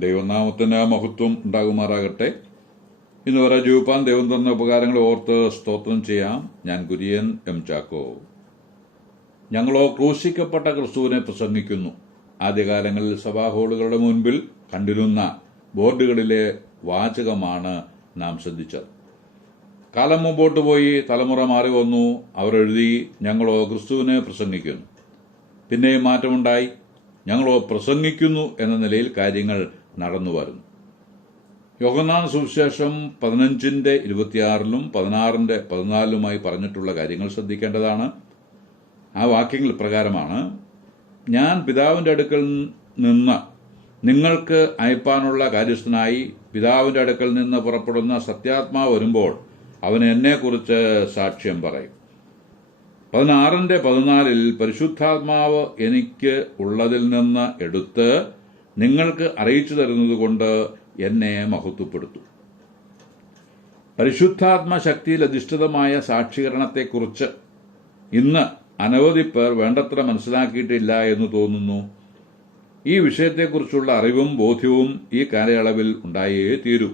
ദൈവനാമത്തിന് മഹത്വം ഉണ്ടാകുമാറാകട്ടെ. ഇന്ന് വരെ ജീവിപ്പാൻ ദൈവം തന്ന ഉപകാരങ്ങൾ ഓർത്ത് സ്തോത്രം ചെയ്യാം. ഞാൻ കുര്യൻ എം ചാക്കോ. ഞങ്ങളോ ക്രൂശിക്കപ്പെട്ട ക്രിസ്തുവിനെ പ്രസംഗിക്കുന്നു. ആദ്യകാലങ്ങളിൽ സഭാഹോളുകളുടെ മുൻപിൽ കണ്ടിരുന്ന ബോർഡുകളിലെ വാചകമാണ് നാം ശ്രദ്ധിച്ചത്. കാലം മുമ്പോട്ട് പോയി, തലമുറ മാറി വന്നു. അവർ എഴുതി, ഞങ്ങളോ ക്രിസ്തുവിനെ പ്രസംഗിക്കുന്നു. പിന്നെയും മാറ്റമുണ്ടായി. ഞങ്ങളോ പ്രസംഗിക്കുന്നു എന്ന നിലയിൽ കാര്യങ്ങൾ നടന്നു വരുന്നു. യോഹന്നാൻ സുവിശേഷം 15:26 16:14 പറഞ്ഞിട്ടുള്ള കാര്യങ്ങൾ ശ്രദ്ധിക്കേണ്ടതാണ്. ആ വാക്യങ്ങൾ പ്രകാരമാണ്: ഞാൻ പിതാവിൻ്റെ അടുക്കൽ നിന്ന് നിങ്ങൾക്ക് അയപ്പാനുള്ള കാര്യസ്ഥനായി പിതാവിൻ്റെ അടുക്കൽ നിന്ന് പുറപ്പെടുന്ന സത്യാത്മാവ് വരുമ്പോൾ അവൻ എന്നെക്കുറിച്ച് സാക്ഷ്യം പറയും. 16:14 പരിശുദ്ധാത്മാവ് എനിക്ക് ഉള്ളതിൽ നിന്ന് എടുത്ത് നിങ്ങൾക്ക് അറിയിച്ചു തരുന്നതുകൊണ്ട് എന്നെ മഹത്വപ്പെടുത്തും. പരിശുദ്ധാത്മ ശക്തിയിൽ അധിഷ്ഠിതമായ സാക്ഷീകരണത്തെക്കുറിച്ച് ഇന്ന് അനവധി പേർ വേണ്ടത്ര മനസ്സിലാക്കിയിട്ടില്ല എന്ന് തോന്നുന്നു. ഈ വിഷയത്തെക്കുറിച്ചുള്ള അറിവും ബോധ്യവും ഈ കാലയളവിൽ ഉണ്ടായേ തീരൂ.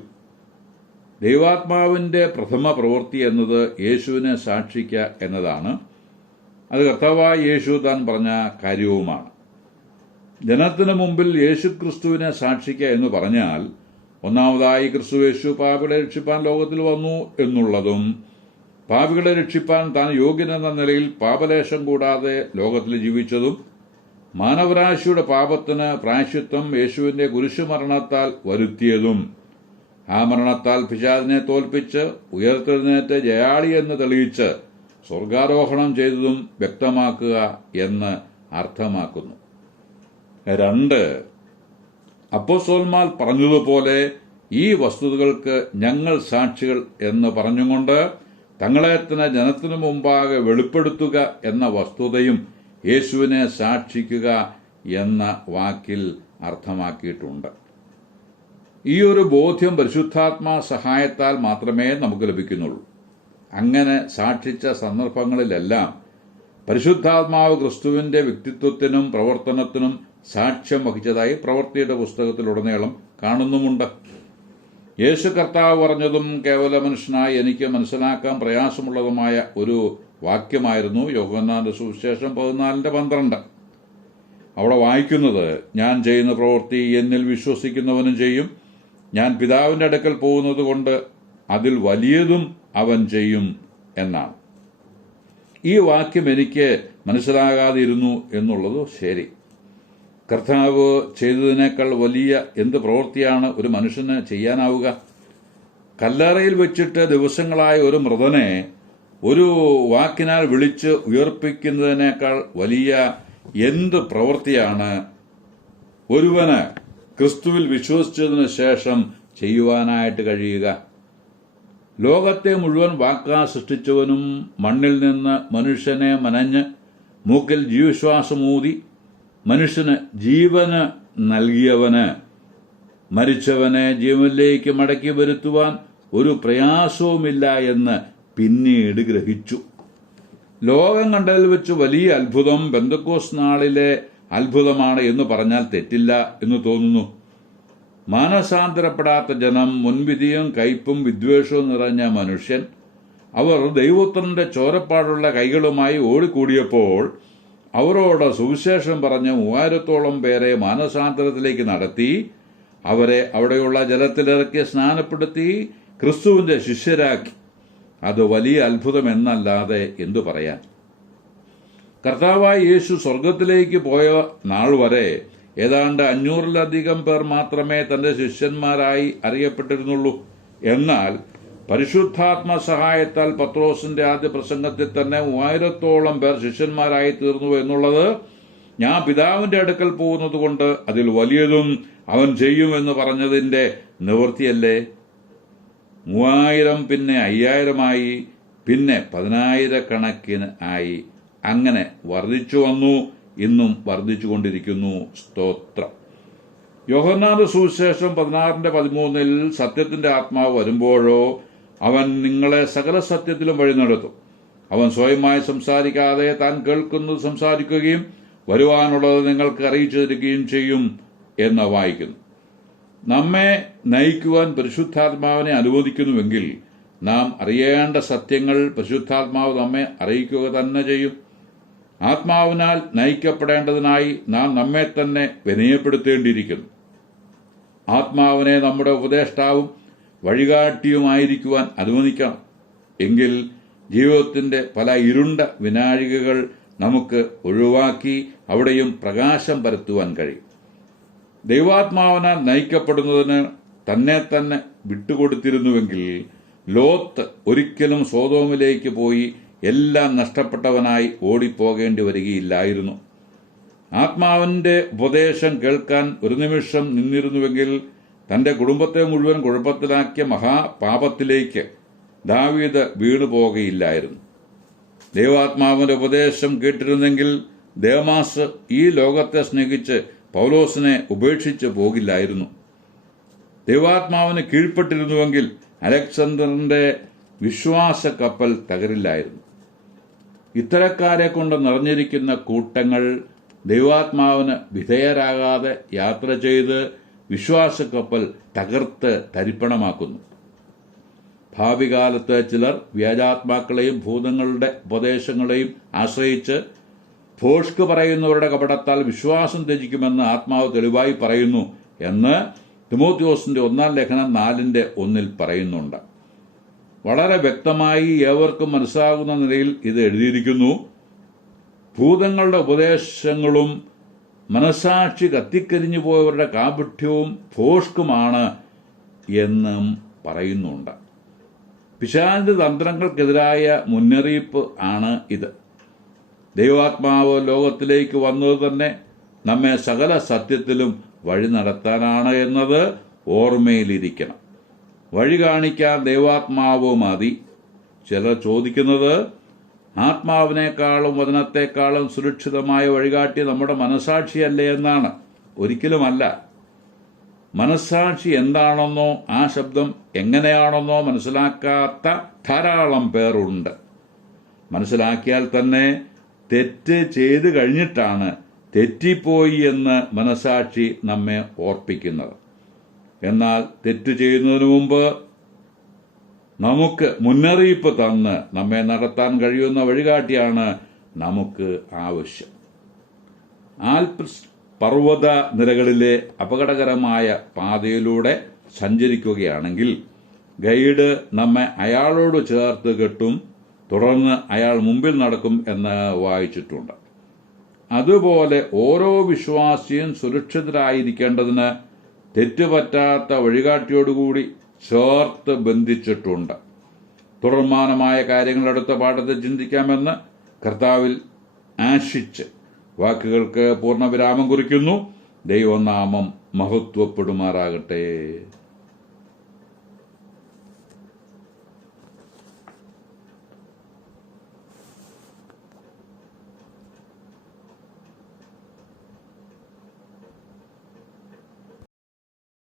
ദൈവാത്മാവിൻ്റെ പ്രഥമ പ്രവൃത്തി എന്നത് യേശുവിനെ സാക്ഷിക്കുക എന്നതാണ്. അത് കർത്താവായ യേശു താൻ പറഞ്ഞ കാര്യവുമാണ്. ജനത്തിനു മുമ്പിൽ യേശു ക്രിസ്തുവിനെ സാക്ഷിക്കുക എന്ന് പറഞ്ഞാൽ, ഒന്നാമതായി ക്രിസ്തു പാപികളെ രക്ഷിപ്പാൻ ലോകത്തിൽ വന്നു എന്നുള്ളതും, പാപികളെ രക്ഷിപ്പാൻ താൻ യോഗ്യനെന്ന നിലയിൽ പാപലേശം കൂടാതെ ലോകത്തിൽ ജീവിച്ചതും, മാനവരാശിയുടെ പാപത്തിന് പ്രായശ്ചിത്തം യേശുവിന്റെ കുരിശുമരണത്താൽ വരുത്തിയതും, ആ മരണത്താൽ പിശാചിനെ തോൽപ്പിച്ച് ഉയർത്തെഴുന്നേറ്റ് ജയാളി എന്ന് തെളിയിച്ച് സ്വർഗാരോഹണം ചെയ്തതും വ്യക്തമാക്കുക എന്ന് അർത്ഥമാക്കുന്നു. 2, അപ്പോസ്തലന്മാർ പറഞ്ഞതുപോലെ ഈ വസ്തുതകൾക്ക് ഞങ്ങൾ സാക്ഷികൾ എന്ന് പറഞ്ഞുകൊണ്ട് തങ്ങളെ തന്നെ ജനത്തിനു മുമ്പാകെ വെളിപ്പെടുത്തുക എന്ന വസ്തുതയും യേശുവിനെ സാക്ഷിക്കുക എന്ന വാക്കിൽ അർത്ഥമാക്കിയിട്ടുണ്ട്. ഈ ഒരു ബോധ്യം പരിശുദ്ധാത്മാ സഹായത്താൽ മാത്രമേ നമുക്ക് ലഭിക്കുന്നുള്ളൂ. അങ്ങനെ സാക്ഷിച്ച സന്ദർഭങ്ങളിലെല്ലാം പരിശുദ്ധാത്മാവ് ക്രിസ്തുവിന്റെ വ്യക്തിത്വത്തിനും പ്രവർത്തനത്തിനും സാക്ഷ്യം വഹിച്ചതായി പ്രവൃത്തിയുടെ പുസ്തകത്തിലുടനീളം കാണുന്നുമുണ്ട്. യേശു കർത്താവ് പറഞ്ഞതും കേവല മനുഷ്യനായി എനിക്ക് മനസ്സിലാക്കാൻ പ്രയാസമുള്ളതുമായ ഒരു വാക്യമായിരുന്നു യോഹന്നാന്റെ സുവിശേഷം 14:12. അവിടെ വായിക്കുന്നത്, ഞാൻ ചെയ്യുന്ന പ്രവൃത്തി എന്നിൽ വിശ്വസിക്കുന്നവനും ചെയ്യും. ഞാൻ പിതാവിന്റെ അടുക്കൽ പോകുന്നത് കൊണ്ട് അതിൽ വലിയതും അവൻ ചെയ്യും എന്നാണ്. ഈ വാക്യം എനിക്ക് മനസ്സിലാകാതിരുന്നു എന്നുള്ളത് ശരി. കർത്താവ് ചെയ്തതിനേക്കാൾ വലിയ എന്ത് പ്രവൃത്തിയാണ് ഒരു മനുഷ്യന് ചെയ്യാനാവുക? കല്ലറയിൽ വെച്ചിട്ട് ദിവസങ്ങളായ ഒരു മൃതനെ ഒരു വാക്കിനാൽ വിളിച്ച് ഉയർപ്പിക്കുന്നതിനേക്കാൾ വലിയ എന്ത് പ്രവൃത്തിയാണ് ഒരുവന് ക്രിസ്തുവിൽ വിശ്വസിച്ചതിന് ശേഷം ചെയ്യുവാനായിട്ട് കഴിയുക? ലോകത്തെ മുഴുവൻ വാക്കാൽ സൃഷ്ടിച്ചവനും മണ്ണിൽ നിന്ന് മനുഷ്യനെ മനഞ്ഞ് മൂക്കിൽ ജീവശ്വാസമൂതി മനുഷ്യന് ജീവന് നൽകിയവന് മരിച്ചവനെ ജീവനിലേക്ക് മടക്കി വരുത്തുവാൻ ഒരു പ്രയാസവുമില്ല എന്ന് പിന്നീട് ഗ്രഹിച്ചു. ലോകം കണ്ടതിൽ വെച്ച് വലിയ അത്ഭുതം പെന്തക്കോസ്ത് നാളിലെ അത്ഭുതമാണ് എന്ന് പറഞ്ഞാൽ തെറ്റില്ല എന്ന് തോന്നുന്നു. മാനസാന്തരപ്പെടാത്ത ജനം, മുൻവിധിയും കയ്പും വിദ്വേഷവും നിറഞ്ഞ മനുഷ്യൻ, അവർ ദൈവപുത്രന്റെ ചോരപ്പാടുള്ള കൈകളുമായി ഓടിക്കൂടിയപ്പോൾ അവരോട് സുവിശേഷം പറഞ്ഞ് 3000-ഓളം പേരെ മാനസാന്തരത്തിലേക്ക് നടത്തി അവരെ അവിടെയുള്ള ജലത്തിലിറക്കി സ്നാനപ്പെടുത്തി ക്രിസ്തുവിന്റെ ശിഷ്യരാക്കി. അത് വലിയ അത്ഭുതം എന്നല്ലാതെ എന്തു പറയാൻ? കർത്താവായ യേശു സ്വർഗത്തിലേക്ക് പോയ നാൾ വരെ ഏതാണ്ട് 500-ലധികം പേർ മാത്രമേ തന്റെ ശിഷ്യന്മാരായി അറിയപ്പെട്ടിരുന്നുള്ളൂ. എന്നാൽ പരിശുദ്ധാത്മ സഹായത്താൽ പത്രോസിന്റെ ആദ്യ പ്രസംഗത്തിൽ തന്നെ 3000-ഓളം പേർ ശിഷ്യന്മാരായി തീർന്നു എന്നുള്ളത് ഞാൻ പിതാവിന്റെ അടുക്കൽ പോകുന്നത് കൊണ്ട് അതിൽ വലിയതും അവൻ ചെയ്യുമെന്ന് പറഞ്ഞതിന്റെ നിവൃത്തിയല്ലേ? 3000 പിന്നെ 5000 പിന്നെ 10,000 ആയി. അങ്ങനെ വർദ്ധിച്ചു വന്നു, ഇന്നും വർദ്ധിച്ചുകൊണ്ടിരിക്കുന്നു. സ്തോത്രം. യോഹന്നാന്റെ സുവിശേഷം 16:13 സത്യത്തിന്റെ ആത്മാവ് വരുമ്പോഴോ അവൻ നിങ്ങളെ സകല സത്യത്തിലും വഴി നടത്തും. അവൻ സ്വയമായി സംസാരിക്കാതെ താൻ കേൾക്കുന്നത് സംസാരിക്കുകയും വരുവാനുള്ളത് നിങ്ങൾക്ക് അറിയിച്ചു തരികയും ചെയ്യും എന്ന് വായിക്കുന്നു. നമ്മെ നയിക്കുവാൻ പരിശുദ്ധാത്മാവിനെ അനുവദിക്കുന്നുവെങ്കിൽ നാം അറിയേണ്ട സത്യങ്ങൾ പരിശുദ്ധാത്മാവ് നമ്മെ അറിയിക്കുക തന്നെ ചെയ്യും. ആത്മാവിനാൽ നയിക്കപ്പെടേണ്ടതിനായി നാം നമ്മെ തന്നെ വിനയപ്പെടുത്തേണ്ടിയിരിക്കുന്നു. ആത്മാവിനെ നമ്മുടെ ഉപദേഷ്ടാവും വഴികാട്ടിയുമായിരിക്കുവാൻ അനുവദിക്കണം. എങ്കിൽ ജീവിതത്തിൻ്റെ പല ഇരുണ്ട വിനാഴികകൾ നമുക്ക് ഒഴിവാക്കി അവിടെയും പ്രകാശം പരത്തുവാൻ കഴിയും. ദൈവാത്മാവിനാൽ നയിക്കപ്പെടുന്നതിന് തന്നെ വിട്ടുകൊടുത്തിരുന്നുവെങ്കിൽ ലോത്ത് ഒരിക്കലും സോദോമിലേക്ക് പോയി എല്ലാം നഷ്ടപ്പെട്ടവനായി ഓടിപ്പോകേണ്ടി വരികയില്ലായിരുന്നു. ആത്മാവിൻ്റെ ഉപദേശം കേൾക്കാൻ ഒരു നിമിഷം നിന്നിരുന്നുവെങ്കിൽ തൻ്റെ കുടുംബത്തെ മുഴുവൻ കുഴപ്പത്തിലാക്കിയ മഹാപാപത്തിലേക്ക് ദാവീദ് വീണുപോകുകയില്ലായിരുന്നു. ദൈവാത്മാവിൻ്റെ ഉപദേശം കേട്ടിരുന്നെങ്കിൽ ദേമാസ് ഈ ലോകത്തെ സ്നേഹിച്ച് പൗലോസിനെ ഉപേക്ഷിച്ച് പോകില്ലായിരുന്നു. ദൈവാത്മാവിന് കീഴ്പ്പെട്ടിരുന്നുവെങ്കിൽ അലക്സാണ്ടറിന്റെ വിശ്വാസ കപ്പൽ തകരില്ലായിരുന്നു. ഇത്തരക്കാരെ കൊണ്ട് നിറഞ്ഞിരിക്കുന്ന കൂട്ടങ്ങൾ ദൈവാത്മാവിന് വിധേയരാകാതെ യാത്ര ചെയ്ത് വിശ്വാസക്കപ്പൽ തകർത്ത് തരിപ്പണമാക്കുന്നു. ഭാവി കാലത്ത് ചിലർ വ്യാജാത്മാക്കളെയും ഭൂതങ്ങളുടെ ഉപദേശങ്ങളെയും ആശ്രയിച്ച് ഭോഷ്ക് പറയുന്നവരുടെ കപടത്താൽ വിശ്വാസം ത്യജിക്കുമെന്ന് ആത്മാവ് തെളിവായി പറയുന്നു എന്ന് തിമോത്തിയോസിന്റെ 1 ലേഖനം 4:1 പറയുന്നുണ്ട്. വളരെ വ്യക്തമായി ഏവർക്കും മനസ്സിലാകുന്ന നിലയിൽ ഇത് എഴുതിയിരിക്കുന്നു. ഭൂതങ്ങളുടെ ഉപദേശങ്ങളും മനസാക്ഷി കത്തിക്കരിഞ്ഞു പോയവരുടെ കാപഠ്യവും ഭോഷ്കുമാണ് എന്നും പറയുന്നുണ്ട്. പിശാചിന്റെ തന്ത്രങ്ങൾക്കെതിരായ മുന്നറിയിപ്പ് ആണ് ഇത്. ദൈവാത്മാവ് ലോകത്തിലേക്ക് വന്നത് തന്നെ നമ്മെ സകല സത്യത്തിലും വഴി നടത്താനാണ് എന്നത് ഓർമ്മയിലിരിക്കണം. വഴി കാണിക്കാൻ ദൈവാത്മാവ് മതി. ചിലർ ചോദിക്കുന്നത് ആത്മാവിനേക്കാളും വചനത്തെക്കാളും സുരക്ഷിതമായ വഴികാട്ടി നമ്മുടെ മനസാക്ഷിയല്ലേ എന്നാണ്. ഒരിക്കലുമല്ല. മനസാക്ഷി എന്താണെന്നോ ആ ശബ്ദം എങ്ങനെയാണെന്നോ മനസ്സിലാക്കാത്ത ധാരാളം പേരുണ്ട്. മനസ്സിലാക്കിയാൽ തന്നെ തെറ്റ് ചെയ്തു കഴിഞ്ഞിട്ടാണ് തെറ്റിപ്പോയി എന്ന് മനസാക്ഷി നമ്മെ ഓർപ്പിക്കുന്നത്. എന്നാൽ തെറ്റ് ചെയ്യുന്നതിന് മുമ്പ് നമുക്ക് മുന്നറിയിപ്പ് തന്ന് നമ്മെ നടത്താൻ കഴിയുന്ന വഴികാട്ടിയാണ് നമുക്ക് ആവശ്യം. ആൽപ്സ് പർവ്വത നിരകളിലെ അപകടകരമായ പാതയിലൂടെ സഞ്ചരിക്കുകയാണെങ്കിൽ ഗൈഡ് നമ്മെ അയാളോട് ചേർത്ത് കെട്ടും, തുടർന്ന് അയാൾ മുമ്പിൽ നടക്കും എന്ന് വായിച്ചിട്ടുണ്ട്. അതുപോലെ ഓരോ വിശ്വാസിയും സുരക്ഷിതരായിരിക്കേണ്ടതിന് തെറ്റുപറ്റാത്ത വഴികാട്ടിയോടുകൂടി ചേർത്ത് ബന്ധിച്ചിട്ടുണ്ട്. തുടർമാനമായ കാര്യങ്ങൾ അടുത്ത പാഠത്തിൽ ചിന്തിക്കാമെന്ന് കർത്താവിൽ ആശിച്ച് വാക്കുകൾക്ക് പൂർണ്ണവിരാമം കുറിക്കുന്നു. ദൈവനാമം മഹത്വപ്പെടുമാറാകട്ടെ.